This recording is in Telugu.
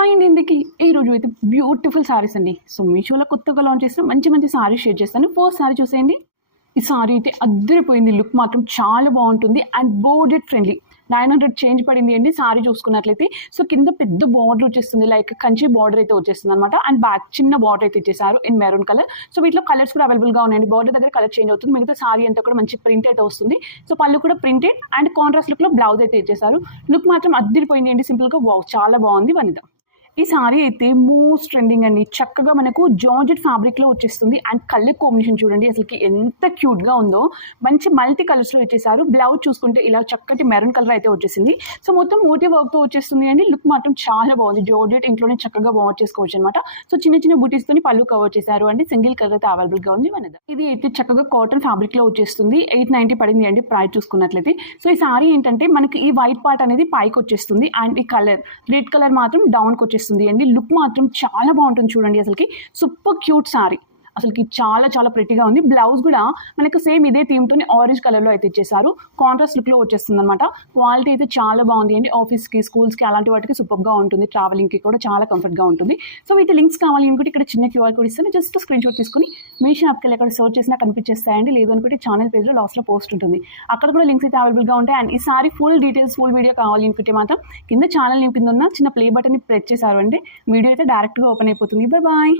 హాయ్ అండి ఇందుకి ఈ రోజు అయితే బ్యూటిఫుల్ సారీస్ అండి. సో మీషోలో కొత్తగా లాంచ్ చేసిన మంచి మంచి సారీస్ షేర్ చేస్తాను. ఫస్ట్ సారీ చూసేయండి. ఈ సారీ అయితే అద్దరిపోయింది. లుక్ మాత్రం చాలా బాగుంటుంది and bordered friendly nine hundred change పడింది అండి సారీ చూసుకున్నట్లయితే. సో కింద పెద్ద బార్డర్ వచ్చేస్తుంది. లైక్ కంచి బార్డర్ అయితే వచ్చేస్తుంది అనమాట అండ్ బ్యాక్ చిన్న బార్డర్ అయితే ఇచ్చేసారు ఇన్ మెరూన్ కలర్ సో వీటిలో కలర్స్ కూడా అవైలబుల్గా ఉన్నాయండి. బార్డర్ దగ్గర కలర్ చేంజ్ అవుతుంది. మిగతా సారీ అంతా కూడా మంచి ప్రింట్ అయితే వస్తుంది. సో పళ్ళు కూడా ప్రింటెడ్ అండ్ కాంట్రాస్ట్ లుక్లో బ్లౌజ్ అయితే ఇచ్చేసారు లుక్ మాత్రం అద్దరిపోయింది అండి. సింపుల్గా చాలా బాగుంది. వనిదా ఈ సారీ అయితే మోస్ట్ ట్రెండింగ్ అండి. చక్కగా మనకు జార్జెట్ ఫ్యాబ్రిక్లో వచ్చేస్తుంది. అండ్ కలర్ కాంబినేషన్ చూడండి. అసలుకి ఎంత క్యూట్గా ఉందో. మంచి మల్టీ కలర్స్లో ఇచ్చేసారు బ్లౌజ్ చూసుకుంటే ఇలా చక్కటి మెరూన్ కలర్ అయితే వచ్చేసింది. సో మొత్తం మోటీ వర్క్తో వచ్చేస్తుంది అండి. లుక్ మాత్రం చాలా బాగుంది. జార్జెట్ ఇంట్లోనే చక్కగా బాగు చేసుకోవచ్చు అనమాట సో చిన్న చిన్న బూటీస్తోని పళ్ళు కవర్ చేశారు అండి. సింగిల్ కలర్ అయితే అవైలబుల్గా ఉంది మనది ఇది అయితే చక్కగా కాటన్ ఫ్యాబ్రిక్లో వచ్చేస్తుంది. ఎయిట్ నైంటీ పడింది అండి ప్రైస్ చూసుకున్నట్లయితే. సో ఈ సారీ ఏంటంటే మనకి ఈ వైట్ పార్ట్ అనేది పైకి వచ్చేస్తుంది. అండ్ ఈ కలర్ రెడ్ కలర్ మాత్రం డౌన్కి వచ్చేస్తుంది. అండి లుక్ మాత్రం చాలా బాగుంటుంది చూడండి అసలుకి. సూపర్ క్యూట్ సారీ అసలుకి చాలా చాలా ప్రెట్టిగా ఉంది. బ్లౌజ్ కూడా మనకు సేమ్ ఇదే థీమ్తోని ఆరెంజ్ కలర్లో అయితే ఇచ్చేసారు కాంట్రాస్ట్ లుక్లో వచ్చేస్తుంది అనమాట క్వాలిటీ అయితే చాలా బాగుంది. అండి ఆఫీస్కి స్కూల్స్కి అలాంటి వాటికి సూపర్గా ఉంటుంది. ట్రావెలింగ్కి కూడా చాలా కంఫర్ట్గా ఉంటుంది. సో వీటి లింక్స్ కావాలి అనుకుంటే ఇక్కడ చిన్న క్యూఆర్ కోడ్ ఇస్తాను. జస్ట్ స్క్రీన్ షాట్ తీసుకుని మీ షాప్కి వెళ్ళి అక్కడ సర్చ్ చేసినా కనిపించేస్తాయండి. లేదు అనుకుంటే ఛానల్ పేజ్లో లాస్ట్లో పోస్ట్ ఉంటుంది. అక్కడ కూడా లింక్స్ అయితే అవైలబుల్గా ఉంటాయి. అండ్ ఈసారి ఫుల్ డీటెయిల్స్ ఫుల్ వీడియో కావాలి అనుకుంటే మాత్రం కింద ఛానల్ నింపింది ఉన్న చిన్న ప్లే బటన్ని ప్రెస్ చేశారు అంటే వీడియో అయితే డైరెక్ట్గా ఓపెన్ అయిపోతుంది. Bye bye